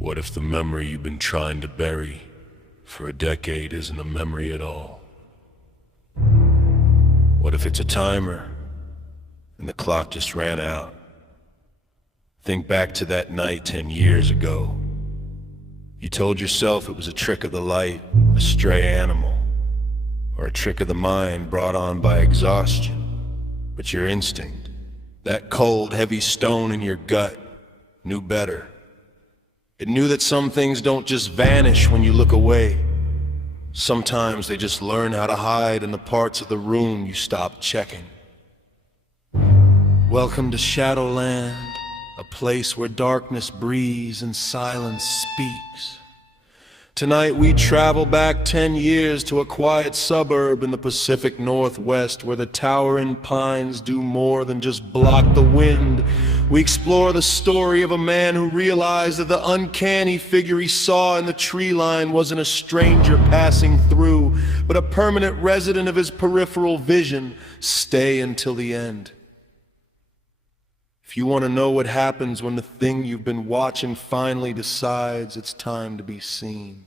What if the memory you've been trying to bury for a decade isn't a memory at all? What if it's a timer and the clock just ran out? Think back to that night 10 years ago. You told yourself it was a trick of the light, a stray animal, or a trick of the mind brought on by exhaustion. But your instinct, that cold, heavy stone in your gut, knew better. It knew that some things don't just vanish when you look away. Sometimes they just learn how to hide in the parts of the room you stopped checking. Welcome to Shadowland, a place where darkness breathes and silence speaks. Tonight we travel back 10 years to a quiet suburb in the Pacific Northwest where the towering pines do more than just block the wind. We explore the story of a man who realized that the uncanny figure he saw in the tree line wasn't a stranger passing through, but a permanent resident of his peripheral vision. Stay until the end. If you want to know what happens when the thing you've been watching finally decides it's time to be seen.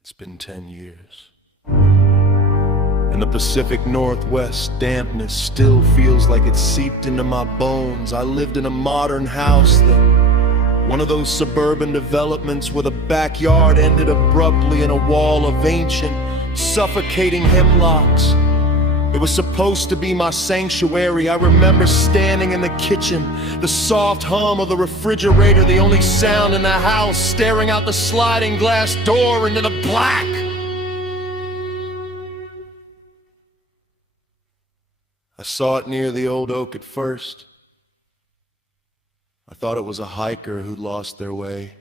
It's been 10 years. In the Pacific Northwest, dampness still feels like it's seeped into my bones. I lived in a modern house then, one of those suburban developments where the backyard ended abruptly in a wall of ancient, suffocating hemlocks. It was supposed to be my sanctuary. I remember standing in the kitchen, the soft hum of the refrigerator, the only sound in the house, staring out the sliding glass door into the black. I saw it near the old oak at first. I thought it was a hiker who'd lost their way.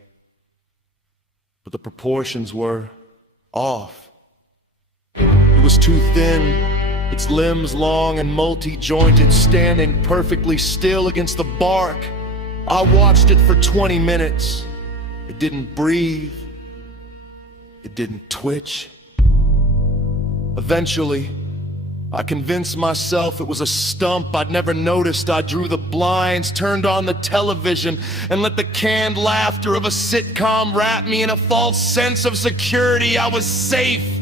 But the proportions were off. It was too thin, its limbs long and multi-jointed, standing perfectly still against the bark. I watched it for 20 minutes. It didn't breathe. It didn't twitch. Eventually, I convinced myself it was a stump I'd never noticed. I drew the blinds, turned on the television, and let the canned laughter of a sitcom wrap me in a false sense of security. I was safe.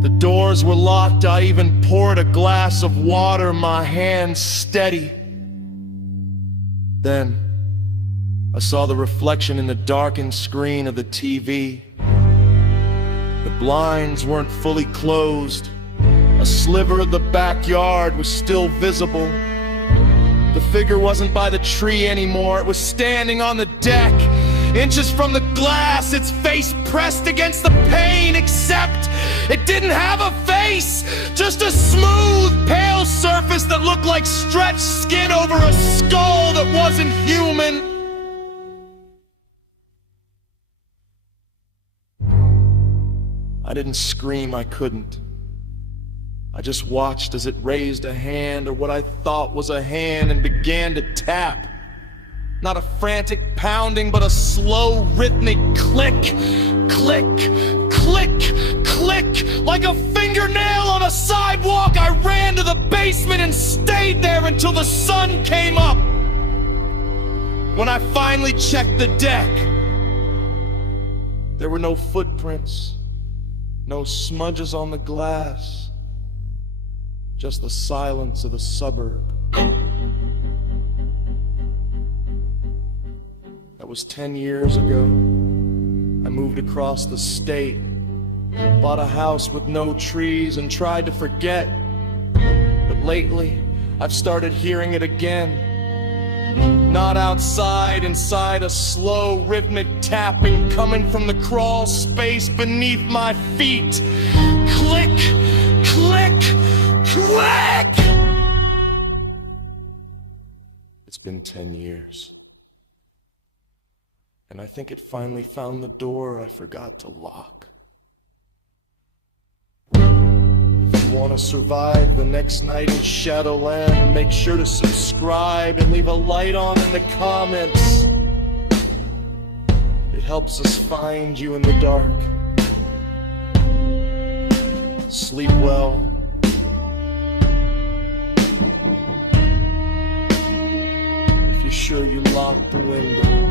The doors were locked. I even poured a glass of water, my hands steady. Then, I saw the reflection in the darkened screen of the TV. The blinds weren't fully closed. A sliver of the backyard was still visible. The figure wasn't by the tree anymore. It was standing on the deck, inches from the glass, its face pressed against the pane, except it didn't have a face, just a smooth, pale surface that looked like stretched skin over a skull that wasn't human. I didn't scream, I couldn't. I just watched as it raised a hand, or what I thought was a hand, and began to tap. Not a frantic pounding, but a slow, rhythmic click, click, click, click, like a fingernail on a sidewalk. I ran to the basement and stayed there until the sun came up. When I finally checked the deck, there were no footprints, no smudges on the glass, just the silence of the suburb. That was 10 years ago. I moved across the state, bought a house with no trees, and tried to forget. But lately, I've started hearing it again. Not outside, inside, a slow, rhythmic tapping coming from the crawl space beneath my feet. Click, click, click! It's been 10 years. And I think it finally found the door I forgot to lock. If you want to survive the next night in Shadowland, make sure to subscribe and leave a light on in the comments. It helps us find you in the dark. Sleep well. sure you locked the window.